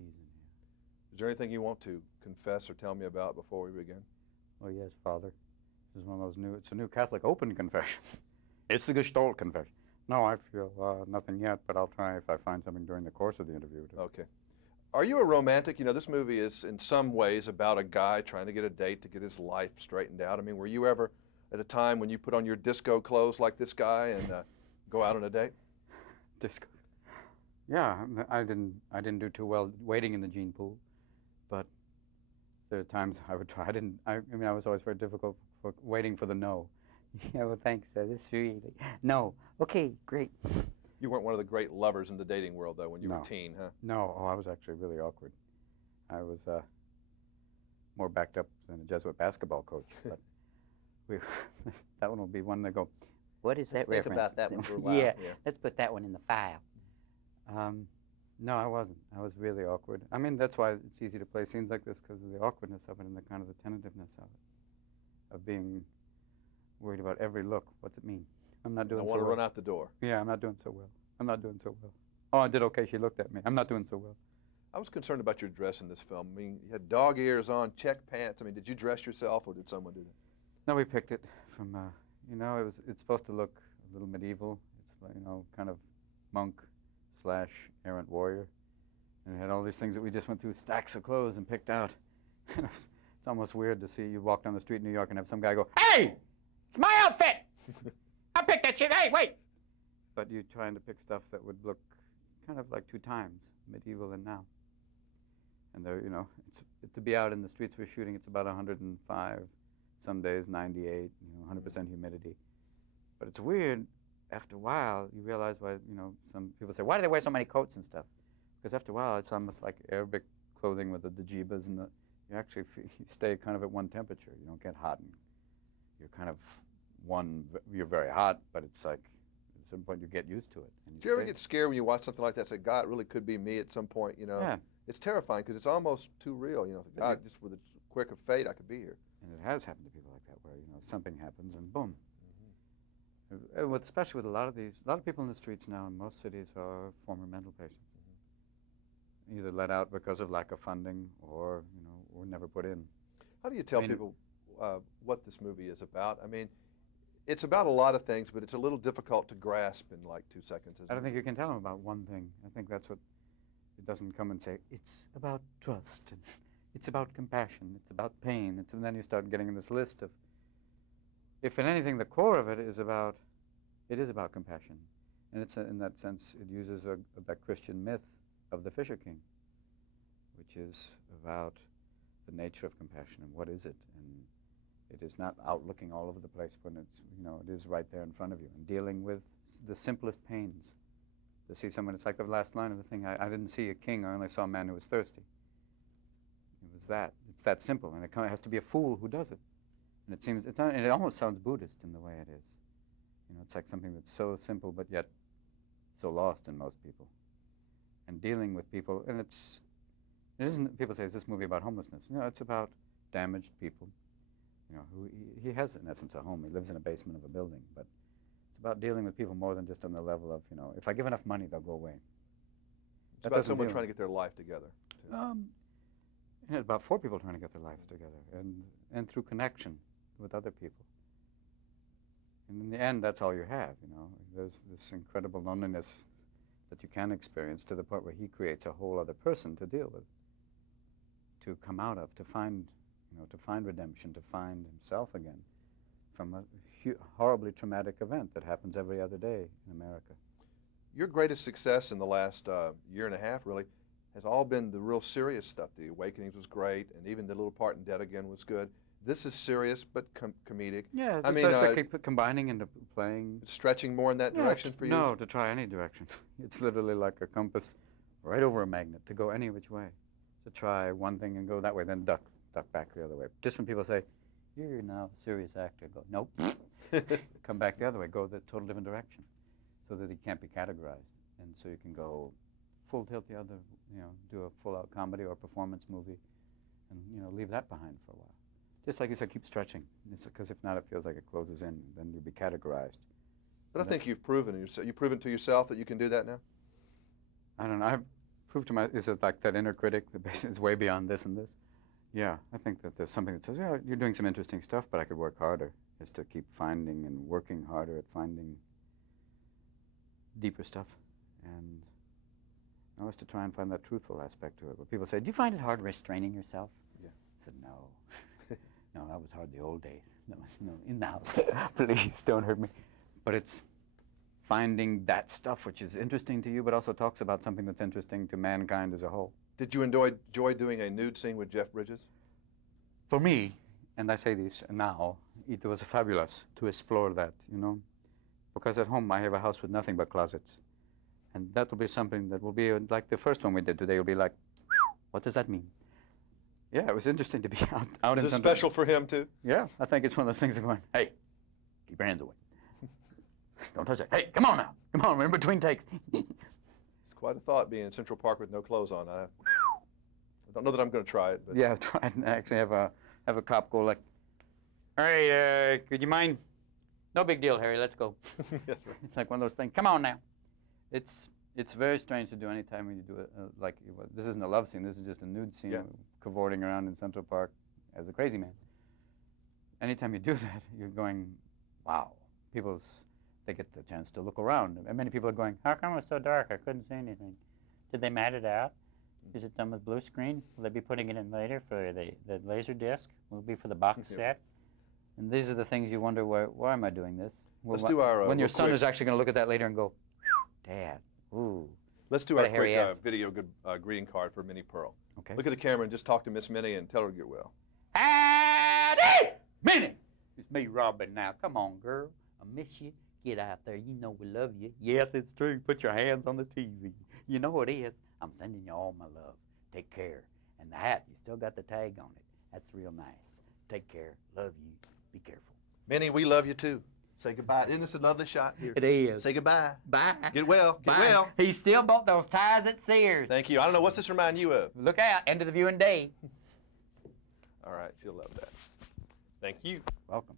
breeze in here. Is there anything you want to confess or tell me about before we begin? Oh, yes, Father. This is one of those it's a new Catholic open confession. It's the Gestalt confession. No, I feel nothing yet, but I'll try if I find something during the course of the interview. Okay. Are you a romantic? You know, this movie is in some ways about a guy trying to get a date to get his life straightened out. I mean, were you ever at a time when you put on your disco clothes like this guy and go out on a date? Disco. Yeah, I didn't do too well wading in the gene pool, but there are times I would try. I mean, I was always very difficult for waiting for the no. Yeah, well, thanks. This is really no. Okay, great. You weren't one of the great lovers in the dating world, though, when you were a teen, huh? No. Oh, I was actually really awkward. I was more backed up than a Jesuit basketball coach. But that one will be one that go. What is that reference? Think about that one for a while. Yeah, let's put that one in the file. No, I wasn't. I was really awkward. I mean, that's why it's easy to play scenes like this, because of the awkwardness of it and the kind of the tentativeness of it, of being worried about every look. What's it mean? I'm not doing so well. I want to run out the door. Yeah, I'm not doing so well. I'm not doing so well. Oh, I did okay. She looked at me. I'm not doing so well. I was concerned about your dress in this film. I mean, you had dog ears on, check pants. I mean, did you dress yourself, or did someone do that? No, we picked it from, you know, it's supposed to look a little medieval. It's, you know, kind of monk/errant warrior. And it had all these things that we just went through stacks of clothes and picked out. It's almost weird to see you walk down the street in New York and have some guy go, "Hey, it's my outfit! I picked that shit, hey, wait!" But you're trying to pick stuff that would look kind of like two times, medieval and now. And there, you know, to be out in the streets we're shooting, it's about 105, some days 98, you know, 100% humidity. But it's weird, after a while, you realize why, you know, some people say, why do they wear so many coats and stuff? Because after a while, it's almost like Arabic clothing with the jibas, and you actually you stay kind of at one temperature. You don't get hot, and you're kind of you're very hot, but it's like, at some point you get used to it. Do you ever get scared when you watch something like that? Say, God, it really could be me at some point, you know? Yeah. It's terrifying because it's almost too real, you know. God, just with a quick of fate, I could be here. And it has happened to people like that, where, you know, something happens and boom. Mm-hmm. Especially with a lot of people in the streets now in most cities are former mental patients. Mm-hmm. Either let out because of lack of funding or, you know, or never put in. How do you tell people what this movie is about? I mean, it's about a lot of things, but it's a little difficult to grasp in like 2 seconds. I don't think you can tell them about one thing. I think that's what, it doesn't come and say, it's about trust, and it's about compassion, it's about pain, and then you start getting this list of, if in anything the core of it is about compassion. And it's in that sense, it uses that Christian myth of the Fisher King, which is about the nature of compassion and what is it. And it is not out looking all over the place, but it's, you know, it is right there in front of you and dealing with the simplest pains. To see someone, it's like the last line of the thing, I didn't see a king, I only saw a man who was thirsty. It was that. It's that simple, and it kind of has to be a fool who does it. And it seems, and it almost sounds Buddhist in the way it is. You know, it's like something that's so simple, but yet so lost in most people. And dealing with people, and it isn't, people say, is this movie about homelessness? No, it's about damaged people. You know, who he has, in essence, a home. He lives in a basement of a building, but it's about dealing with people more than just on the level of, you know, if I give enough money, they'll go away. It's about someone trying to get their life together. And it's about 4 people trying to get their lives together, and through connection with other people. And in the end, that's all you have, you know. There's this incredible loneliness that you can experience to the point where he creates a whole other person to deal with, to come out of, to find, you know, to find redemption, to find himself again from a horribly traumatic event that happens every other day in America. Your greatest success in the last year and a half, really, has all been the real serious stuff. The Awakenings was great, and even the little part in Dead Again was good. This is serious but comedic. Yeah, I mean, to keep combining into playing. Stretching more in that direction for you? No, to try any direction. It's literally like a compass right over a magnet to go any which way. To try one thing and go that way, then duck back the other way. Just when people say, you're now a serious actor, go, nope. Come back the other way, go the total different direction, so that he can't be categorized. And so you can go full tilt the other, you know, do a full-out comedy or performance movie, and, you know, leave that behind for a while. Just like you said, keep stretching, because if not, it feels like it closes in, then you'll be categorized. But I think you've proven to yourself that you can do that now? I don't know. prove to my, is it like that inner critic that basically is way beyond this and this? Yeah, I think that there's something that says, yeah, you're doing some interesting stuff, but I could work harder, is to keep finding and working harder at finding deeper stuff. And always to try and find that truthful aspect to it. But people say, do you find it hard restraining yourself? Yeah. I said, no. No, that was hard the old days. No, in the house. Please, don't hurt me. But it's finding that stuff which is interesting to you, but also talks about something that's interesting to mankind as a whole. Did you enjoy doing a nude scene with Jeff Bridges? For me, and I say this now, it was fabulous to explore that, you know, because at home I have a house with nothing but closets. And that will be something that will be like the first one we did today will be like, what does that mean? Yeah, it was interesting to be out in Is it something. special for him too? Yeah, I think it's one of those things of going, hey, keep your hands away. Don't touch it. Hey, come on now. Come on, we're in between takes. It's quite a thought being in Central Park with no clothes on. I don't know that I'm going to try it. But Yeah, try and actually have a cop go like, all right, could you mind? No big deal, Harry, let's go. Yes, sir. It's like one of those things. Come on now. It's very strange to do any time when you do it. Like, this isn't a love scene. This is just a nude scene, Yeah. cavorting around in Central Park as a crazy man. Anytime you do that, you're going, wow. They get the chance to look around. And many people are going, how come it was so dark? I couldn't see anything. Did they mat it out? Is it done with blue screen? Will they be putting it in later for the laser disc? Will it be for the box Yep. set? And these are the things you wonder, why am I doing this? Well, Let's do our when your real son quick- is actually going to look at that later and go, Dad, ooh. Let's do What our a hairy quick ass. video greeting card for Minnie Pearl. Okay. Look at the camera and just talk to Miss Minnie and tell her to get well. Howdy! Minnie! It's me, Robin, now. Come on, girl. I miss you. Get out there. You know we love you. Yes, it's true. Put your hands on the TV. You know what it is. I'm sending you all my love. Take care. And the hat, you still got the tag on it. That's real nice. Take care. Love you. Be careful. Minnie, we love you too. Say goodbye. Isn't this a lovely shot here? It is. Say goodbye. Bye. Get well. Get Bye. well. He still bought those ties at Sears. Thank you. I don't know, what's this remind you of? Look out. End of the viewing day. All right, she'll love that. Thank you. Welcome.